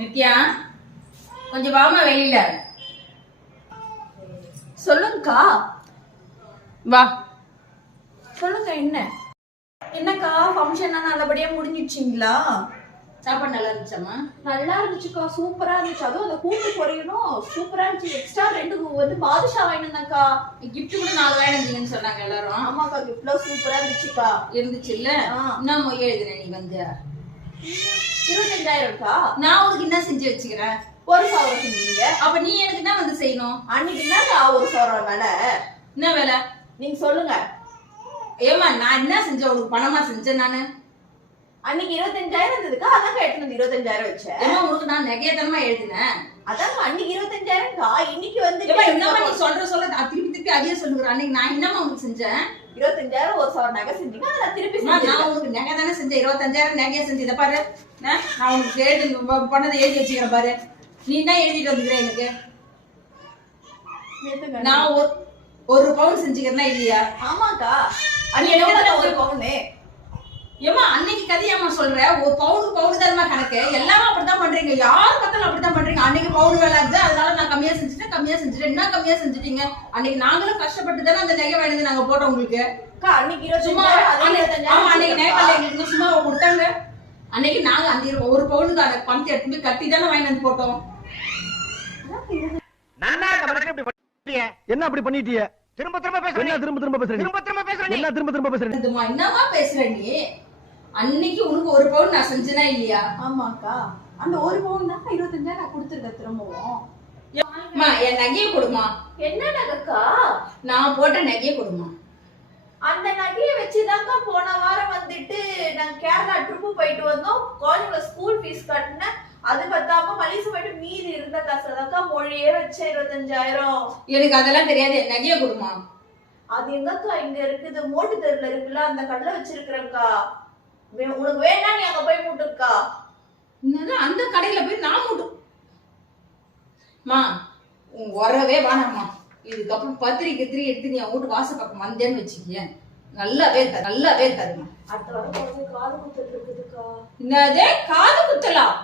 நித்யா கொஞ்சம் வாமா வெளியில. சொல்லுங்கக்கா. வா. சொல்லுங்க என்ன என்னக்கா ஃபங்க்ஷன் நல்லபடியா முடிஞ்சிடுச்சிங்களா? சாப்பாடு நல்லா இருந்துச்சாமா? நல்லா இருந்துச்சுக்கா, சூப்பரா இருந்துச்சு. அதுவும் அந்த கூட்டு பொரியலும் சூப்பரா இருந்துச்சு. எக்ஸ்ட்ரா 2 பாதுஷா வாங்கினேன்க்கா. கிஃப்ட் கூட 4 வாங்கினீங்கன்னு சொன்னாங்க எல்லாரும். ஆமாக்கா, கிஃப்ட்லாம் சூப்பரா இருந்துச்சுக்கா. இருந்துச்சு இல்ல? என்ன மொய் எழுதுன நீ வந்து? 25,000க்கா. நான் உனக்கு என்ன செஞ்சு வச்சுக்கிறேன்? 1,000 செஞ்சீங்க. அப்ப நீ எனக்கு என்ன வந்து செய்யணும்? அன்னைக்கு என்னக்கா 1,000 வேலை? என்ன வேலை நீங்க சொல்லுங்க. ஏமா நான் என்ன செஞ்சேன்? உனக்கு பணமா செஞ்சேன் நானு? அன்னைக்கு 25,000 இருந்ததுக்கா, அதான் எடுத்துனது 25,000 வச்சேன். ஏமா உனக்கு நான் நகையத்தனமா எழுதினேன்? அதான் அன்னைக்கு 25,000க்கா. இன்னைக்கு வந்து என்னமா நீ சொல்ல நான் திருப்பி அதே சொல்லுகிறேன். அன்னைக்கு நான் என்னமா உனக்கு செஞ்சேன்? 25,000 1,000 நகை செஞ்சீங்க. அதை நான் திருப்பி நான் உனக்கு நகை தானே செஞ்சேன். 25,000 நகையை செஞ்சு. இதை பாரு, நான் உனக்கு பண்ணதை எழுதி வச்சுக்கிறேன் பாரு. நீ என்ன எழுதிட்டு வந்துக்கிற எனக்கு? நான் ஒரு பவுன் செஞ்சுக்கிறேன்னா இல்லையா? ஆமாக்கா, அன்னைக்கு 1 பவுனு. ஏமா அன்னைக்கு கதையாமா சொல்ற? ஒரு பவுனுக்கு பவுன் தானமா கணக்கு. எல்லாரும் அப்படித்தான் பண்றீங்க. யாரு பார்த்தாலும் அப்படித்தான் பண்றீங்க. அன்னைக்கு பவுன் வேலை இருக்குது, அதனால நான் கம்மியா செஞ்சுட்டேன். என்ன கம்மியா செஞ்சுட்டீங்க? அன்னைக்கு நாங்களும் கஷ்டப்பட்டு தானே அந்த நகை வாங்கி நாங்க போட்டோம் உங்களுக்கு. அன்னைக்கு 25,000 ஆமா, அன்னைக்கு நகை எங்களுக்கு சும்மா கொடுத்தாங்க. அன்னைக்கு நாங்க அந்த ஒரு பவுனுக்கு அந்த பணத்தை எடுத்து போய் கட்டி தானே வாங்கி வந்து போட்டோம். என்ன அப்படி பண்ணிட்டிய? திரும்ப பேசுறேன். என்னமா பேசுற நீ? அன்னைக்கு உனக்கு ஒரு பவுன் நான் செஞ்சேனா இல்லையா? ஆமாக்கா, அந்த 1 பவுன் தான் 25,000 நான் கொடுத்துருக்கேன் திரும்பவும். என் நகையை கொடுமா. என்ன நகைக்கா? நான் போட்ட நகையை கொடுமா. அந்த நகையை வச்சுதாக்கா போன வாரம் வந்துட்டு நாங்க கேரளா ட்ரிப்பு போயிட்டு வந்தோம். குழந்தைங்க ஸ்கூல் ஃபீஸ் கட்டினேன். அது பத்தாம மலிசு போயிட்டு மீதி இருந்த காசுதாக்கா மொழியே வச்சேன் 25,000. எனக்கு அதெல்லாம் தெரியாது. நகையை கொடுமா. அது எங்கக்கா இங்க இருக்குது? மோட்டு தெருல இருக்குல்ல, அந்த கடையில வச்சிருக்கிறேன்க்கா. உனக்கு வேணா நீ அங்க போய் மூட்டுக்கா. அந்த கடையில போய் நான் மூட்டும் வரவே வேணாம்மா. இதுக்கப்புறம் பத்திரிக்கை எடுத்து நீ வீட்டு வாசல் பக்கம் வந்தேன்னு வச்சுக்கிய நல்லாவே தருமா. அடுத்த வாரம் காது குத்துட்டு இருக்குதுக்கா. என்னதே காது குத்தலாம்?